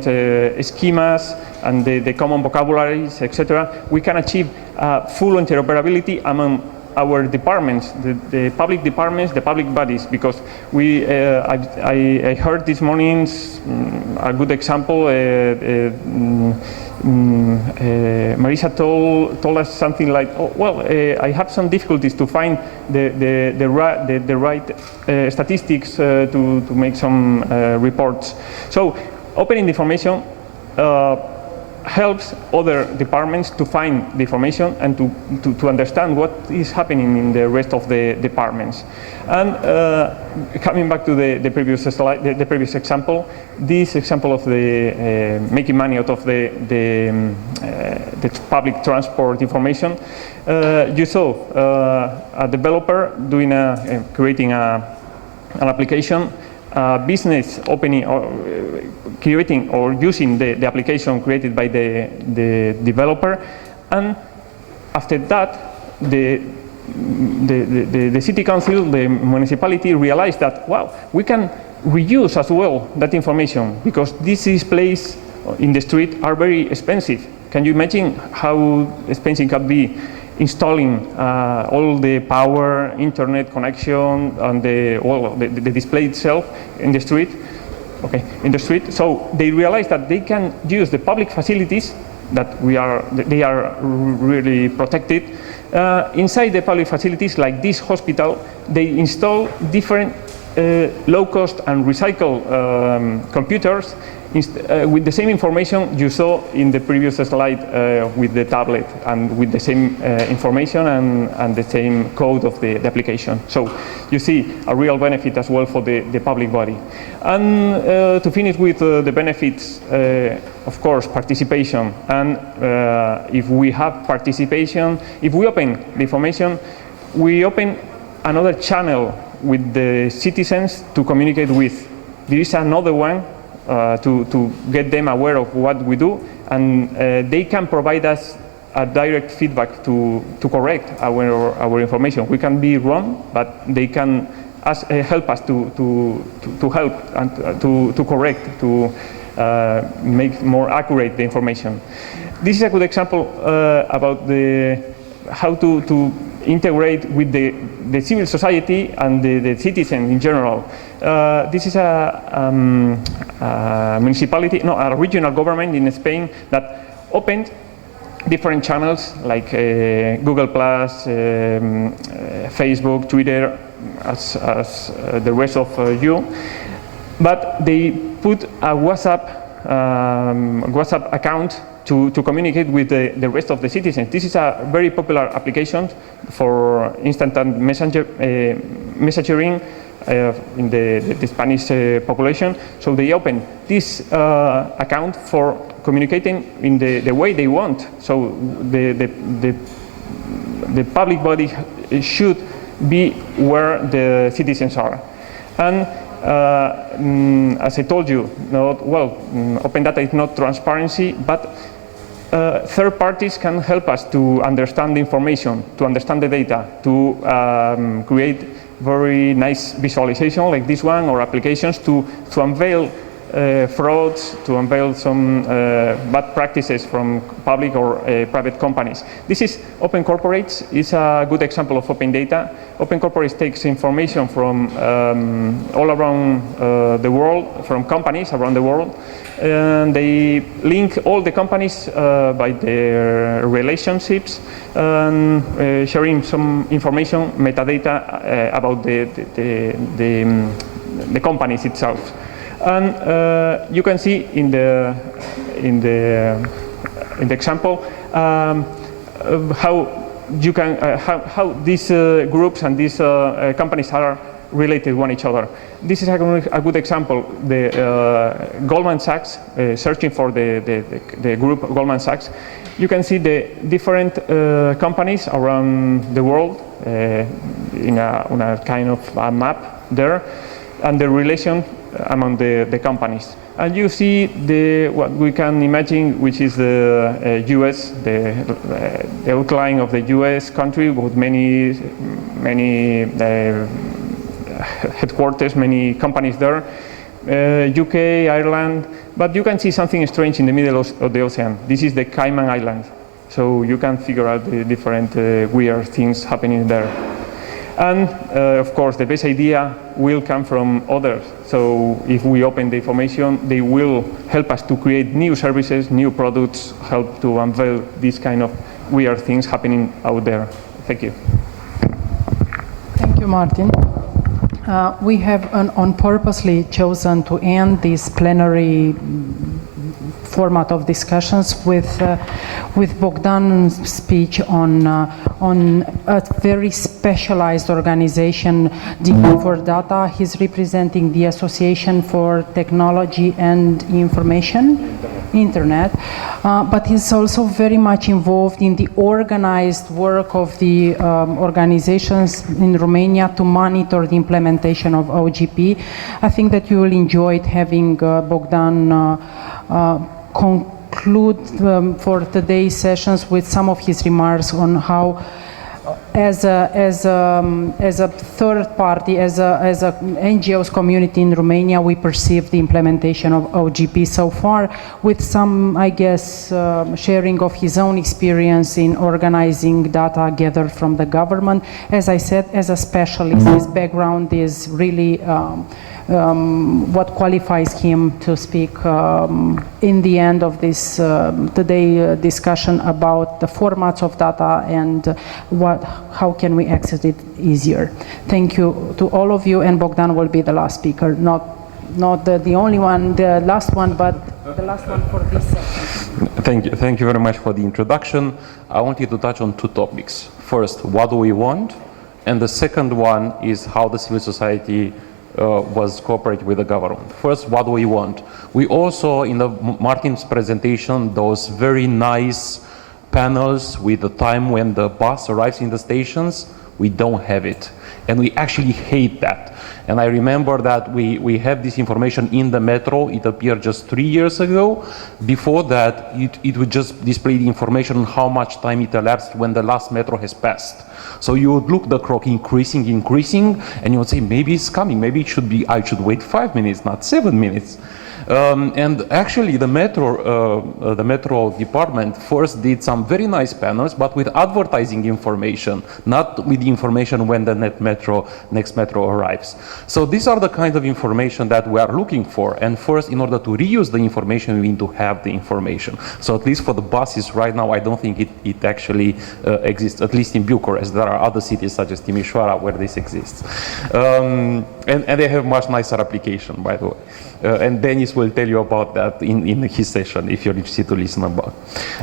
schemas and the common vocabularies, etc., we can achieve full interoperability among our departments, the public departments, the public bodies, because I heard this morning a good example. Marisa told us something like, oh, well, I have some difficulties to find the right statistics to make some reports. So opening the information helps other departments to find the information and to understand what is happening in the rest of the departments. And coming back to the previous slide, the previous example, this example of the making money out of the public transport information, you saw a developer doing creating an application. Business opening or creating or using the application created by the developer, and after that the city council, the municipality realized that, wow, we can reuse as well that information, because these displays in the street are very expensive. Can you imagine how expensive it can be installing all the power, internet connection, and the display itself in the street? Okay, in the street. So they realized that they can use the public facilities that they are really protected. Inside the public facilities, like this hospital, they install different low-cost and recycled computers with the same information you saw in the previous slide with the tablet, and with the same information and the same code of the application. So you see a real benefit as well for the public body. And to finish with the benefits, of course, participation. And if we have participation, if we open the information, we open another channel with the citizens to communicate with. There is another one to get them aware of what we do, and they can provide us a direct feedback to correct our information. We can be wrong, but they can help us to help and to correct, to make more accurate the information. This is a good example about how to integrate with the civil society and the citizen in general. This is a municipality, no, a regional government in Spain that opened different channels like Google+, Facebook, Twitter, as the rest of you, but they put a WhatsApp account to communicate with the rest of the citizens. This is a very popular application for instant messaging in the Spanish population. So they open this account for communicating in the way they want. So the public body should be where the citizens are. And as I told you, open data is not transparency, but third parties can help us to understand the information, to understand the data, to create very nice visualization like this one, or applications to unveil frauds, to unveil some bad practices from public or private companies. This is Open Corporates. It's a good example of open data. Open Corporates takes information from all around the world, from companies around the world, and they link all the companies by their relationships, and sharing some information, metadata about the companies itself. And you can see in the example how you can how these groups and these companies are related one each other. This is a good example. The Goldman Sachs, searching for the group Goldman Sachs, you can see the different companies around the world in a kind of a map there, and the relation among the companies. And you see what we can imagine, which is the US, the outline of the US country with many headquarters, many companies there. UK, Ireland, but you can see something strange in the middle of the ocean. This is the Cayman Islands. So you can figure out the different weird things happening there. And of course, the best idea will come from others. So if we open the information, they will help us to create new services, new products, help to unveil these kind of weird things happening out there. Thank you. Thank you, Martin. We have on purposely chosen to end this plenary format of discussions with Bogdan's speech on a very specialized organization dealing for data. He's representing the Association for Technology and Information, Internet, but he's also very much involved in the organized work of the organizations in Romania to monitor the implementation of OGP. I think that you will enjoy having Bogdan conclude for today's sessions with some of his remarks on how, as a third party, as a NGOs community in Romania, we perceive the implementation of OGP so far, with some, I guess, sharing of his own experience in organizing data gathered from the government. As I said, as a specialist, his background is really what qualifies him to speak in the end of this today discussion about the formats of data and how can we access it easier. Thank you to all of you, and Bogdan will be the last speaker, not the only one, the last one, but the last one for this session. Thank you very much for the introduction. I wanted to touch on two topics. First, what do we want? And the second one is how the civil society was cooperating with the government. First, what do we want? We also, in Martin's presentation, those very nice panels with the time when the bus arrives in the stations. We don't have it. And we actually hate that. And I remember that we have this information in the metro. It appeared just 3 years ago. Before that, it would just display the information on how much time it elapsed when the last metro has passed. So you would look the clock increasing, and you would say, maybe it's coming. Maybe it should be, I should wait 5 minutes, not 7 minutes. And actually the metro department first did some very nice panels, but with advertising information, not with the information when the next metro arrives. So these are the kind of information that we are looking for. And first, in order to reuse the information, we need to have the information. So at least for the buses right now, I don't think it actually exists, at least in Bucharest. There are other cities such as Timișoara where this exists. And they have much nicer application, by the way. And Dennis will tell you about that in his session if you're interested to listen about.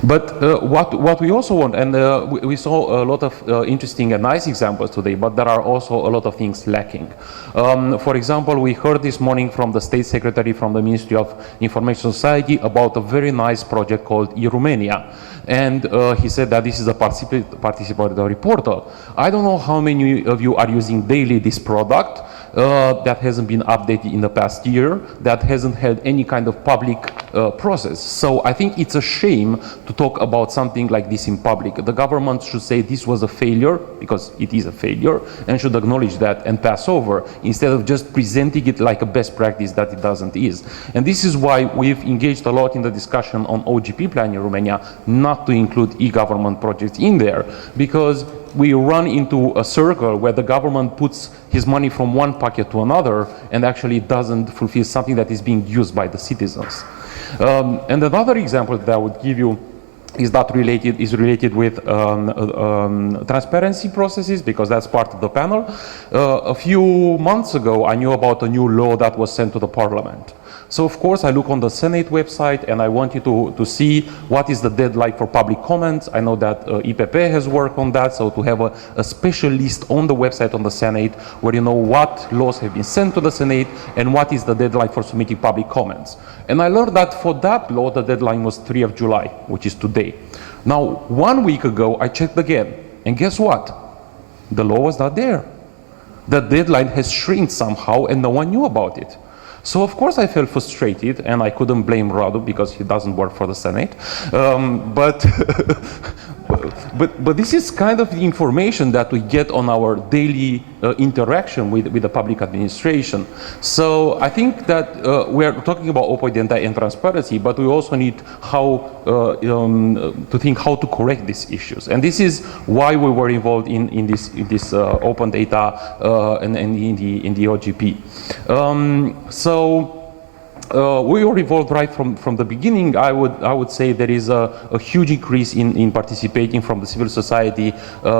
But what we also want, and we saw a lot of interesting and nice examples today, but there are also a lot of things lacking. For example, we heard this morning from the State Secretary from the Ministry of Information Society about a very nice project called Romania. And he said that this is a participatory portal. I don't know how many of you are using daily this product that hasn't been updated in the past year, that hasn't had any kind of public process. So I think it's a shame to talk about something like this in public. The government should say this was a failure, because it is a failure, and should acknowledge that and pass over, instead of just presenting it like a best practice that it doesn't is. And this is why we've engaged a lot in the discussion on OGP plan in Romania, not to include e-government projects in there, because we run into a circle where the government puts his money from one pocket to another and actually doesn't fulfill something that is being used by the citizens. And another example that I would give you is related with transparency processes, because that's part of the panel. A few months ago, I knew about a new law that was sent to the parliament. So of course I look on the Senate website and I wanted to see what is the deadline for public comments. I know that EPP has worked on that, so to have a special list on the website on the Senate where you know what laws have been sent to the Senate and what is the deadline for submitting public comments. And I learned that for that law the deadline was 3 of July, which is today. Now 1 week ago I checked again, and guess what? The law was not there. The deadline has shrunk somehow and no one knew about it. So of course I felt frustrated, and I couldn't blame Radu because he doesn't work for the Senate. But but this is kind of the information that we get on our daily interaction with the public administration. So I think that we are talking about open data and transparency, but we also need to think how to correct these issues. And this is why we were involved in this open data and in the OGP. We were involved right from the beginning. I would say there is a huge increase in participating from the civil society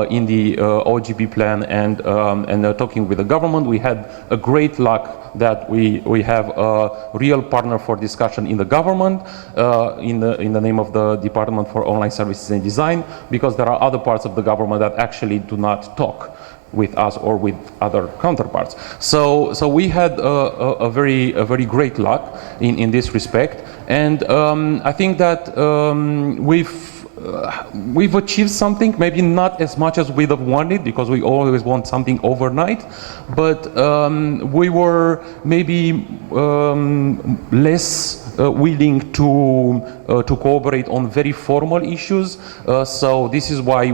in the OGP plan and talking with the government. We had a great luck that we have a real partner for discussion in the government in the name of the Department for Online Services and Design, because there are other parts of the government that actually do not talk with us or with other counterparts. So we had a very great luck in this respect, and I think that we've achieved something, maybe not as much as we'd have wanted, because we always want something overnight, but we were maybe less willing to cooperate on very formal issues. So this is why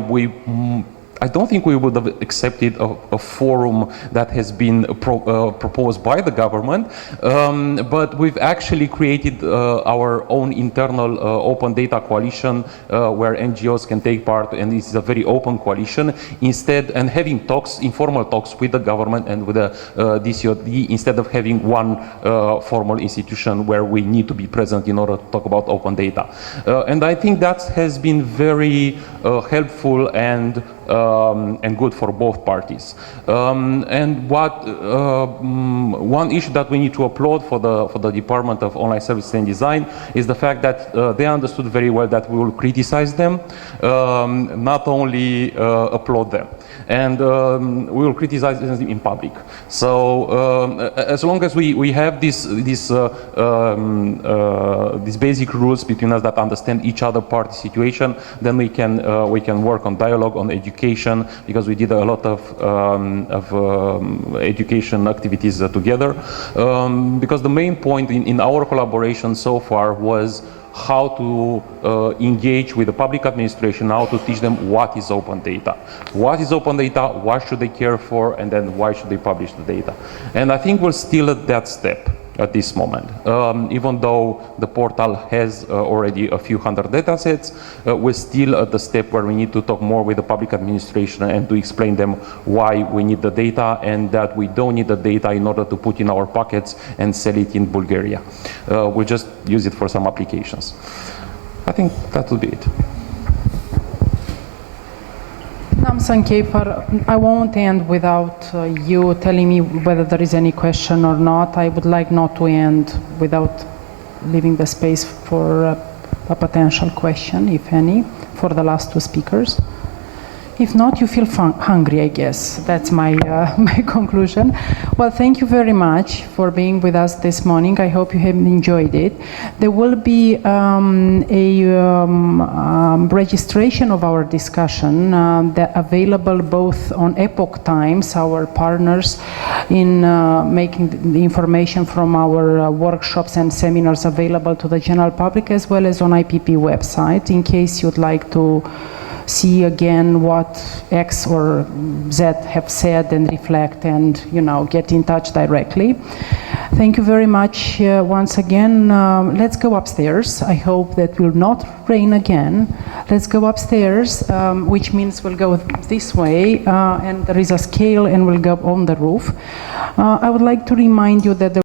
I don't think we would have accepted a forum that has been proposed by the government, but we've actually created our own internal open data coalition where NGOs can take part, and this is a very open coalition. Instead, and having talks, informal talks with the government and with the DCOD, instead of having one formal institution where we need to be present in order to talk about open data. And I think that has been very helpful and good for both parties. And one issue that we need to applaud for the Department of Online Services and Design is the fact that they understood very well that we will criticize them, not only applaud them. And we will criticize them in public. So as long as we have these basic rules between us that understand each other party situation, then we can work on dialogue, on education, because we did a lot of education activities together. Because the main point in our collaboration so far was how to engage with the public administration, how to teach them what is open data. What is open data, what should they care for, and then why should they publish the data. And I think we're still at that step at this moment. Even though the portal has already a few hundred data sets, we're still at the step where we need to talk more with the public administration and to explain them why we need the data and that we don't need the data in order to put in our pockets and sell it in Bulgaria. We just use it for some applications. I think that would be it. I won't end without you telling me whether there is any question or not. I would like not to end without leaving the space for a potential question, if any, for the last two speakers. If not, you feel hungry, I guess. That's my my conclusion. Well, thank you very much for being with us this morning. I hope you have enjoyed it. There will be registration of our discussion available both on Epoch Times, our partners in making the information from our workshops and seminars available to the general public, as well as on IPP website, in case you'd like to see again what X or Z have said and reflect and, you know, get in touch directly. Thank you very much once again. Let's go upstairs. I hope that will not rain again. Let's go upstairs, which means we'll go this way, and there is a scale and we'll go on the roof. I would like to remind you that